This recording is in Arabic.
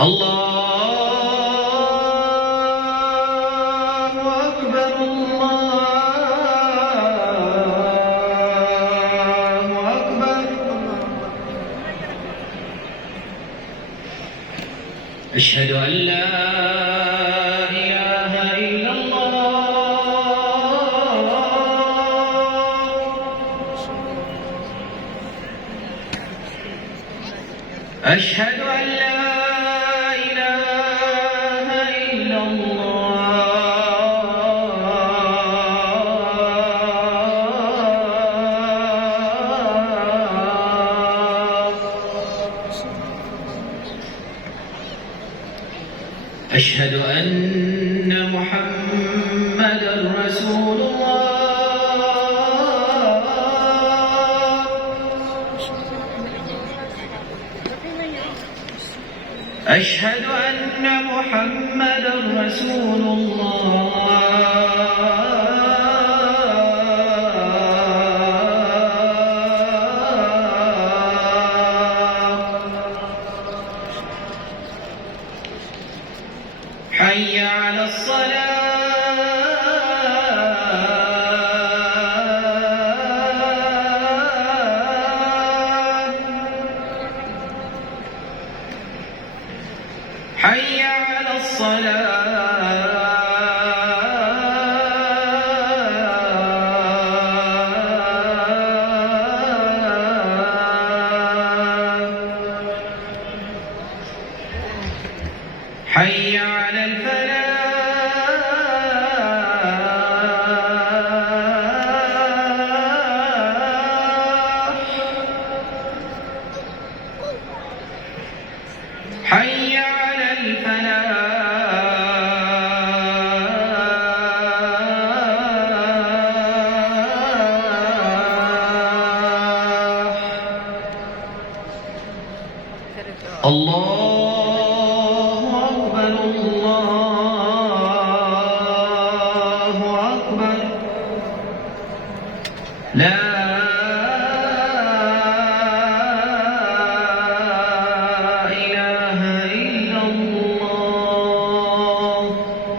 الله أكبر الله أكبر. أشهد أن لا إله إلا الله. أشهد أن لا إله إلا الله. أشهد أن محمدًا رسول الله. أشهد أن محمدًا رسول الله. حي على الصلاة. حي على الصلاة. حي على الفلاح. حي على الفلاح. الله